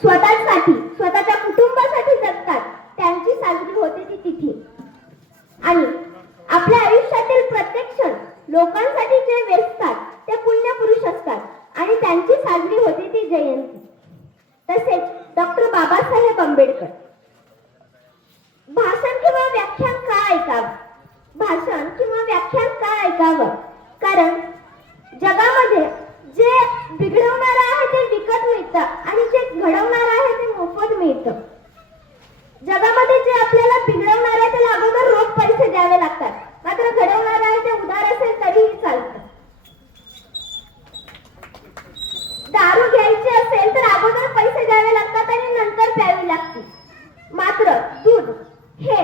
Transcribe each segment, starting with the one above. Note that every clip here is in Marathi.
स्वतःसाठी स्वतःच्या कुटुंबासाठी जगतात त्यांची साजरी होते ती तिथी. आणि आपल्या आयुष्यातील प्रत्येक क्षण लोकांसाठी जे वेचतात ते पुण्यपुरुष असतात आणि त्यांची साजरी होते ती जयंती. तसेच डॉक्टर बाबासाहेब आंबेडकर. भाषण किंवा व्याख्यान का ऐकावं? भाषण किंवा व्याख्यान का ऐकावं? कारण जगामध्ये जे बिघडवणार आहे ते विकत मिळतं आणि जे घडवणार आहे ते मोफत मिळतं. जगामध्ये जे आपल्याला बिघडवणार आहे त्याला अगोदर रोख पैसे द्यावे लागतात, मात्र घडवणार आहे ते उधार असेल तरीही चालतं. दारू घ्यायची असेल तर अगोदर पैसे द्यावे लागतात आणि नंतर प्यावी लागते. मात्र दूध हे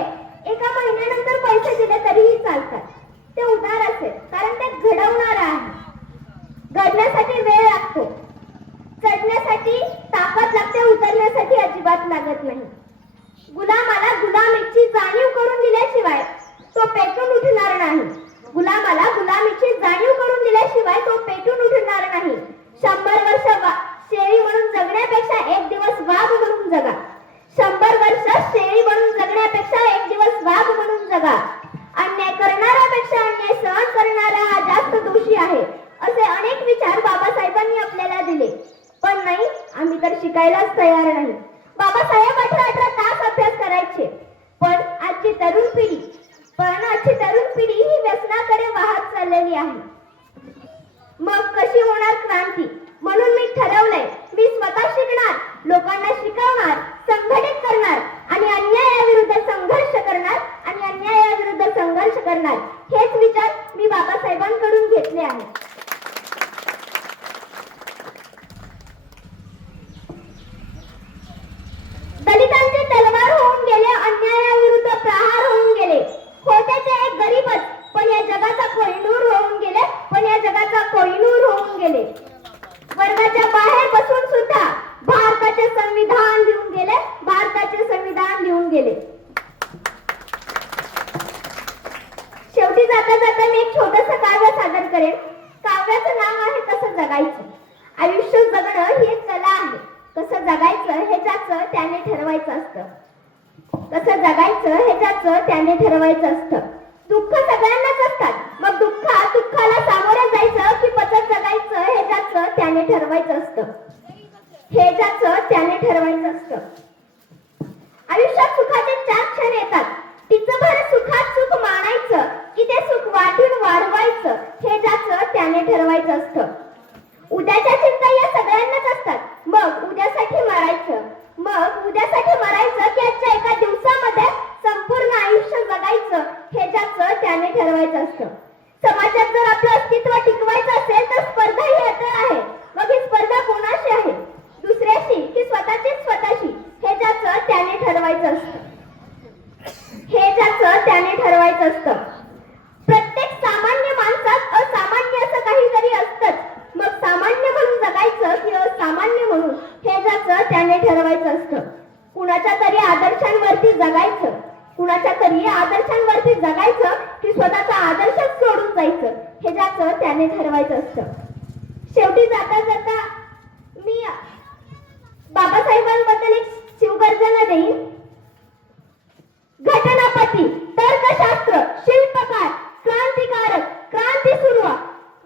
एका महिन्यानंतर पैसे दिले तरीही चालतात. ते उधार असेल कारण ते घडवणार आहे. घडण्यासाठी वेळ लागतो, चढण्यासाठी ताकद लागते, उतरण्यासाठी अजिबात लागत नाही. गुलामाला गुलामीची जाणीव करून दिल्याशिवाय तो पेटून उठणार नाही. गुलामाला गुलामीची जाणीव करून दिल्याशिवाय तो पेटून उठणार नाही. 100 वर्ष शेळी म्हणून जगण्यापेक्षा एक दिवस वाघ म्हणून जगा. 100 वर्ष शेळी म्हणून जगण्यापेक्षा एक दिवस वाघ म्हणून जगा. अन्याय करणाऱ्यापेक्षा अन्याय सहन करणारा हा जास्त दोषी आहे, असे अनेक विचार बाबासाहेबांनी आपल्याला दिले. पण नाही, आम्ही तर शिकायलाच तयार नाही. बाबासाहेब 18 तास अभ्यास करायचे. पण आजची तरुण पिढी ही व्यसनाकडे वाहत चाललेली आहे. मग कशी होणार क्रांती? म्हणून मी ठरवलंय, मी स्वतः शिकणार, लोकांना शिकवणार, संघटित करणार आणि अन्यायाविरुद्ध संघर्ष करणार हेच विचार मी बाबासाहेबांकडून घेतले आहेत. दलितांचे तलवार होऊन गेले, अन्यायाविरुद्ध प्रहार होऊन गेले. होते ते एक गरीबच, पण या जगाचा कोहिनूर होऊन गेले. वर्गाच्या बाहेर बसून सुद्धा भारताचे संविधान लिहून गेले. शेवटी जाता जाता मी एक छोटंसं काव्य सादर करेन. काव्याचं नाव आहे कसं जगायचं. आयुष्य जगणं ही एक कला आहे. कसं जगायचं हे ज्याचं त्याने ठरवायचं असतं. दुःख सगळ्यांनाच असतात. मग दुःखाला सामोरे जायचं की पचत जगायचं हे ज्याचं त्याने ठरवायचं असतं. आयुष्यात सुखाचे 4 क्षण येतात. तिचं भर सुखात सुख मानायचं की ते सुख वाटून वाढवायचं हे ज्याचं त्याने ठरवायचं असतं. उद्याच्या चिंता या सगळ्यांनाच असतात. मग उद्यासाठी मरायचं की आजच्या एका दिवसामध्ये संपूर्ण आयुष्य जगायचं हे ज्याचं त्याने ठरवायचं असतं. समाजात जर आपलं अस्तित्व टिकवायचं असेल तर स्पर्धा ही अटळ आहे. मग ही स्पर्धा कोणाशी आहे? दुसऱ्याशी की स्वतःशी हे ज्याचं त्याने ठरवायचं असतं. प्रत्येक सामान्य माणसात असामान्य असं काहीतरी असतंच. मग सामान्य म्हणून जगायचं की असामान्य म्हणून हे ज्याचं त्याने ठरवायचं असतं. कुणाच्या तरी आदर्शांवरती जगायचं की स्वतःचा आदर्श सोडून जायचं हे ज्याचं त्याने ठरवायचं असतं. शेवटी जाता जाता मी बाबासाहेबांबद्दल एक शिवगर्जना देईन. घटनापती, तर्कशास्त्र, शिल्पकार, क्रांतिकारक, क्रांतीसूर्य,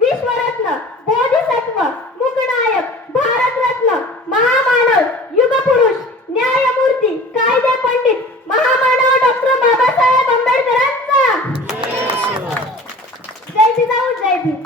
विश्वरत्न, बोधिसत्व, मुकनायक, भारतरत्न, महामानव, युगपुरुष, न्यायमूर्ती, कायदे पंडित, महामानव डॉक्टर बाबासाहेब आंबेडकरांचा जय जिजाऊ जय भीम.